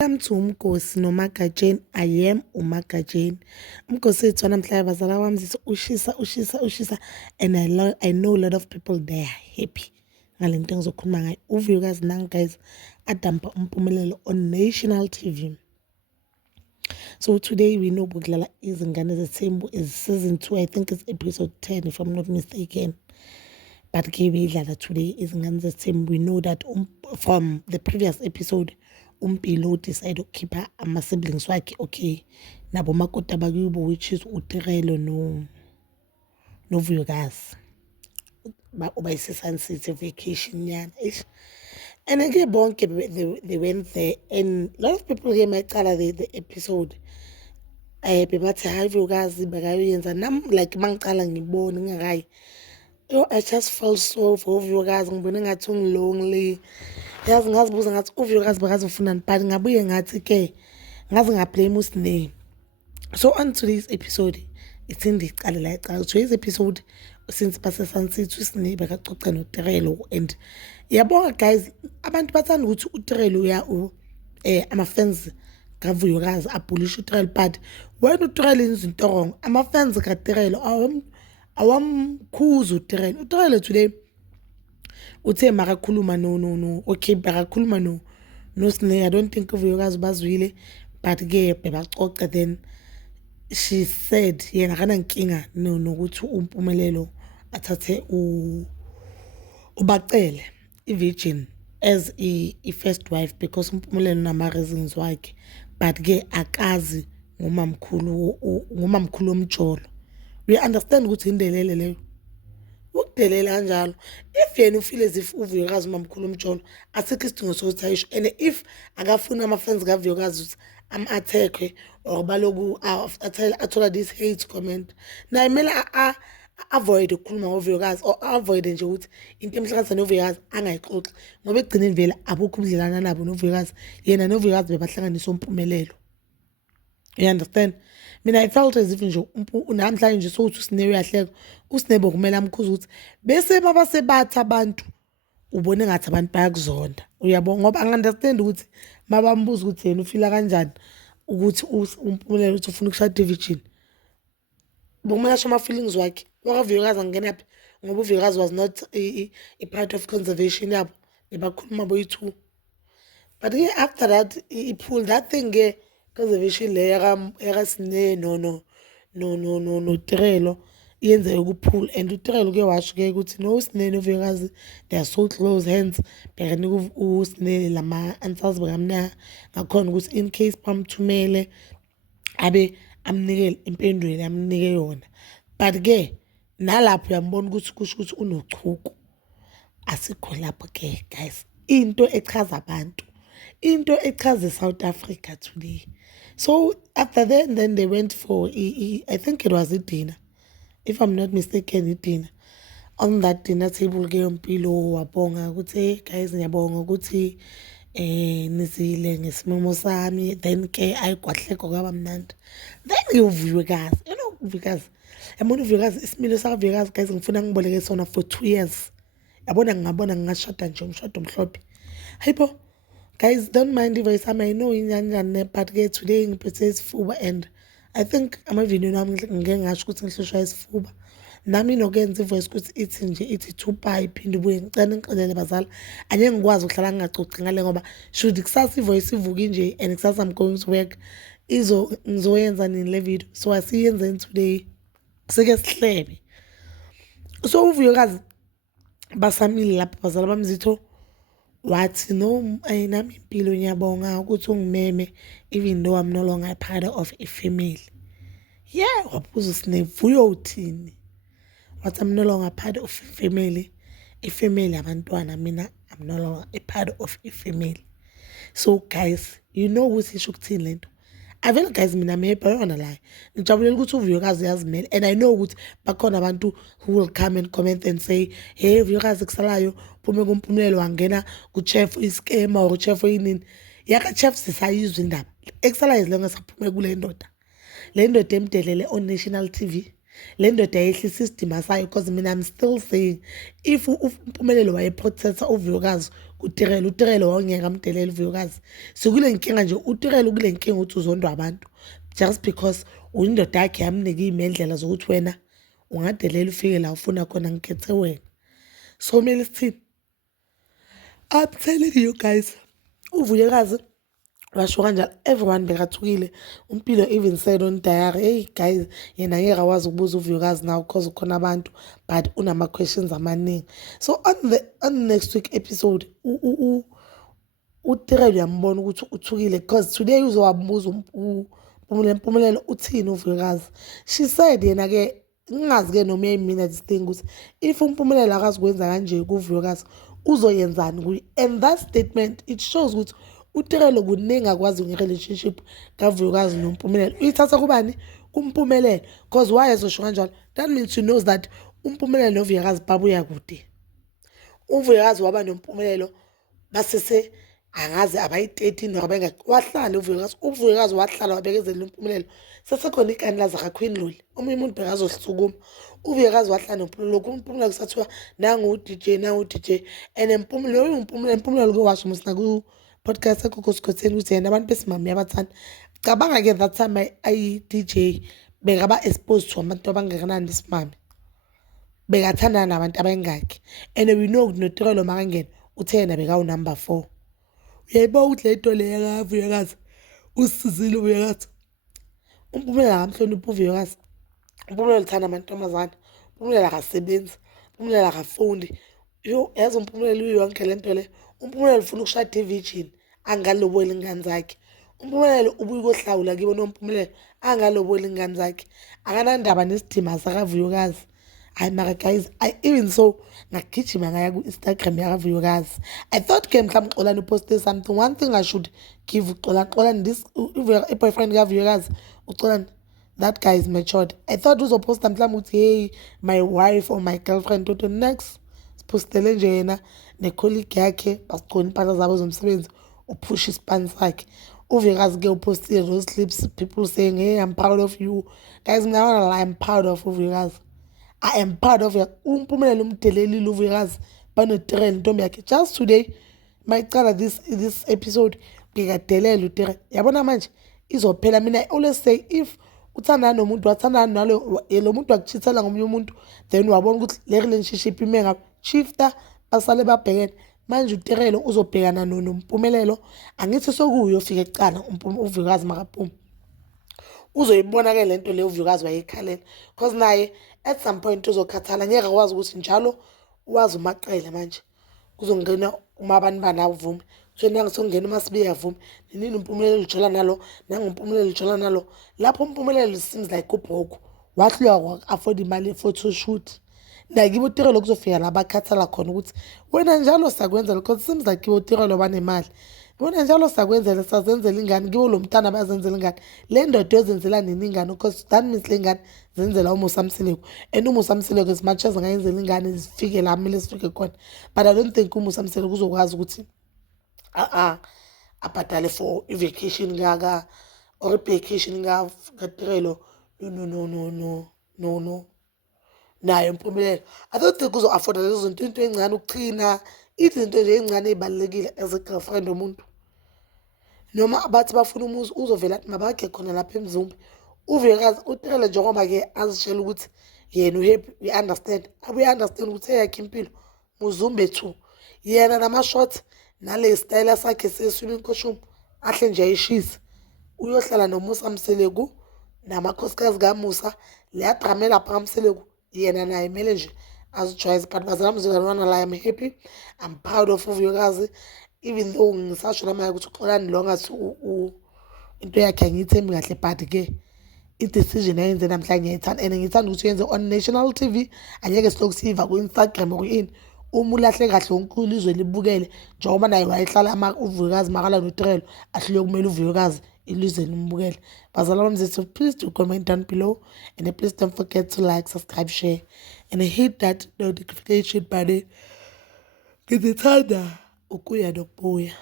Welcome to Umgosi noMagatsheni. I am uMagatsheni. Umgosi wethu namhlanje bazala wami zithi ushisa and I know a lot of people they are happy ngalento engizokhuluma ngayo. Uvuyokazi nangu guys adampa umpumelelo on national TV. So today we know Buglala Izingane Zethembu is season 2. I think it's episode 10 if I'm not mistaken. But Dlala today Izingane Zethembu. We know that from the previous episode Umpilo decided to keep her siblings wakhe okay nabo makoti abakubo, which is uTerelo no Vuyokazi ubayise Sun City vacation yana ish. And again bonke they went there and a lot of people came ecala the episode bebathi hayi Vuyokazi bakayenza nam like mangicala ngibona ngingakayi. I just felt so for Vuyokazi ngibona ngathi ungilonely. Yazi ngazibuza ngathi uVuyokazi bakazofunani, but ngabuye ngathi ke ngazi ngablame uSneh. So on today's episode it's in the today's episode since base Sun City uSneh bekacoca noTerelo and yabonga guys abantu bathanda ukuthi uTerelo ama-fans kaVuyokazi abhulisha uTerelo, but wena uTerelo izinto wrong ama-fans kaTerelo awamkhuza uTerelo today uthe makakhuluma no okay bakakhuluma no Sneh. I don't think uVuyokazi bazwile, but ke bebacoca then she said yena akanankinga nokuthi umpumelelo athathe ubacele iVirgin as first wife because umpumelelo nama reasons wakhe, but ke akazi ngumamkhulu omjolo. We understand ukuthi indelele leyo ukudelela kanjalo. If yena ufeel as if uVuyokazi umamkhulu omjolo asikho isidingo sokuthi ayisho, and if akafuna ama-fans kaVuyokazi ukuthi am-attack or baloku athola this hate comment, naye kumele avoid ukukhuluma ngoVuyokazi or avoid nje ukuthi into emhlanganisa noVuyokazi angayixoxi ngoba ekugcineni vele abukho ubudlelana nabo noVuyokazi. Yena noVuyokazi bebahlanganisa umpumelelo. You understand? Mina I felt as if nje namhlanje nje sokuthi uSneh uyahleka, uSneh bokumele amkhuza ukuthi bese babasebathi abantu ubone ngathi abantu bayakuzonda. Uyabona ngoba angi-understand ukuthi mabambuza ukuthi yena ufila kanjani ukuthi umpumelelo uthi ufuna ukushada iVirgin. Bokumele asho ama-feelings wakhe. WakaVuyokazi angena phi ngoba uVuyokazi was not a part of conservation yabo. Bebakhuluma boyi-2. But after that he pulled that thing conservation le yakaSneh no Terelo yenze ukuphula, and uTerelo ke washo ke ukuthi no Sneh noVuyokazi they are so close, hence bekanika uSneh lama answers bekamna ngakhona ukuthi in case bamthumele abe amnikele impendulo amnike yona. But ke nalapho uyambona ukuthi kusho ukuthi unochuku. Asikho lapho ke guys into echaza abantu, into echaza South Africa today. So after that then they went for I think it was a dinner, if I'm not mistaken, a dinner. On that dinner table ke Mpilo wabonga ukuthi guys ngiyabonga ukuthi nizile ngesimemo sami, then ke ayigwahleko kwaba mnandi. Then uVuyokazi, you know uVuyokazi, yabona uVuyokazi isimilo sakaVuyokazi guys ngifuna ngiboleke sona for 2 years. Yabona ngingabona ngingashada nje umshado omhlophe. Hayibo guys, don't mind the voice. I know in but ke today ngiphethe isifuba and I think amavidiyo nami ngeke ngasho ukuthi ngihlushwa isifuba. Nami nokenza ivoice ukuthi ithi nje ithi thupa iphinde ibuye. Ngicela ngixolele bazala, angeke ngikwazi ukuhlala ngingacoci ngale ngoba should kusasa ivoice ivuke nje and kusasa I'm going to work ngizoyenza nini le video, so asiyenzeni today sike sihlebe. So uVuyokazi basamile lapha bazala bamzitho wathi no nami impilo ngiyabonga ukuthi ungimeme even though I'm no longer a part of a family. Yeah, wabuza uSneh Vuyo uthini? Wathi I'm no longer a part of a family abantwana, mina I'm no longer a part of a family. So guys, you know ukuthi isho ukuthini lento. Avele guys mina happy, I don't wanna lie. Ngijabulela ukuthi uVuyokazi uyazimela, and I know ukuthi bakhona abantu who will come and comment and say hey Vuyokazi kusalayo phume kumpumelelo wangena kuchef iscam or chef yini. Yaka chef sisayizwa indaba. Ekusalayo izilenge saphume kule ndoda. Le ndoda emdelele on national TV. le ndoda yehlisa isidima sayo because mina I'm still saying if uMpumelelo wayeprotector uVuyokazi uTirelo wawungeka amdelela uVuyokazi sikule nkinga nje uTirelo kule nkinga uthi uzondwa abantu just because uyindoda yakhe yamnika imendlela zokuthi wena ungadelela ufike la ufuna khona ngikhethe wena so kumele sithini I'm telling you guys uVuyokazi washo kanjalo everyone bekathukile umpilo even said on diary hey guys yena ngeke wazi ukubuza uVuyokazi now because khona abantu but unama questions amaningi so on the next week episode uTirelo yambona ukuthi uthukile because today uzowabuza Mpumelelo uthini uVuyokazi she said yena ke ngingazi ke noma yimina this thing ukuthi if uMpumelelo akazikwenza kanje kuVuyokazi uzoyenzani kuye and that statement it shows ukuthi uTirelo kuningi akwazi nge-relationship kaVuyokazi noMpumelelo uyithatha kubani kuMpumelelo because why ezosho kanjalo that means she knows that uMpumelelo noVuyokazi babuya kude uVuyokazi waba noMpumelelo basese angazi abayi-13 noma wahlala uVuyokazi wahlala wabekezela uMpumelelo sesekhona ikani laza kaQueen Luli omunye umuntu bekazohlisukuma uVuyokazi wahlala noMpumelelo uMpumelelo kusathiwa nangu DJ and uMpumelelo ke washo musina ku podcast yakho Skotheni ukuthi yena abantu besimame yabathanda cabanga ke that time ayi-DJ bekaba exposed to abantu abangakanani besimame bekathandana nabantu abangakhi and we know noTirelo makangena uthe yena bekawu number 4 uyayiba ukuthi le nto leyo kaVuyokazi usizile uVuyokazi uMpumelelo akamhloniphi uVuyokazi uMpumelelo uthanda amantombazane uMpumelelo akasebenzi uMpumelelo akafundi yazi uMpumelelo uyonke le nto le uMpumelelo ufuna ukushada ivirgin angaloboli ingane zakhe uMpumelelo ubuye kohlawula kibo noMpumelelo angaloboli ingane zakhe akanandaba nesidima sakaVuyokazi hayi mara guys I even so ngagijima ngaya ku-Instagram yakaVuyokazi I thought ke mhlawumbe Xolani uposte something one thing I should give Xolani this boyfriend kaVuyokazi uXolani that guy is matured I thought uzoposta mhlawumbe uthi hey my wife or my girlfriend toto next sipostele nje yena necolleague yakhe basigcona impahla zabo zomsebenzi upush ispan sakhe uVuyokazi ke upostile those clips people saying hey I'm proud of you guys mina I wanna lie I'm proud of uVuyokazi I am proud of uMpumelelo umdelelile uVuyokazi banoTirelo intombi yakhe just today mayicala this episode ngikadelela uTirelo yabona manje izophela mina I always say if uthandana nomuntu wathandana nalo lo muntu wakuchithela ngomunye umuntu then wabona ukuthi le relationship ime ngapha shifter basale babhekene manje uTirelo uzobhekana noMpumelelo angithi sokuyo ufike ecala uVuyokazi makaphuma uzoyibona ke lento le uVuyokazi wayekhalela because naye at some point uzokhathala ngeke akwazi ukuthi njalo wazi umaqele manje kuzongena uma abantu banavume so nangisongena uMasibiya avume nini uMpumelelo ujola nalo nanguMpumelelo ujola nalo lapho uMpumelelo seems like ubhogo wahlulwa afford imali photo shoot nakibo uTirelo kuzofika la bakhathala khona ukuthi wena njalo sakwenza because seems like kibo uTirelo banemali bona njalo sakwenzela sazenzela ingane kibo lo mntana abazenzela ingane le ndoda yozenzela nini ingane because that means le ngane zenzela uMusa Msileko and uMusa Msileko as much as ngayenzela ingane zifike la kumele sifike khona but I don't think uMusa Msileko uzokwazi ukuthi abhadale for i-vacation ngaka or i-vacation kaTirelo no naye uMpumelelo I don't think uzo-afforda lezo zinto into encane ukuchina izinto nje ezincane ezibalekile as a girlfriend omuntu noma abathi bafuna umuzi uzovela athi mabakhe khona lapha eMzumbe uVuyokazi uTirelo njengoba ke azitshela ukuthi yena uhappy we understand ukuthi eyakhe impilo Muzumbe 2 yena nama-short nale style sakhe seswimming costume ahle nje ayishisa uyohlala noMusa Msileko namakhosikazi kaMusa leyadramela pha kaMsileko yena naye kumele nje azijwayeze but bazalwane mzalwana la I'm happy I'm proud of uVuyokazi even though ngisasho namaye ukuthi uXolani lo ngathi into yakhe angiyithembi kahle but ke i-decision ayenze namhlanje ngiyayithanda and ngithanda ukuthi uyenze on national TV angeke silokhu siyiva ku-Instagram okuyini uma ulahle kahle onkulu izwe libukele njengoba naye wayehlala uVuyokazi makala noTirelo ahlule kumele uVuyokazi ilizwe limbukele bazalwane mzethu please do comment down below and please don't forget to like subscribe share and hit that notification button ngizithanda ukuya nokubuya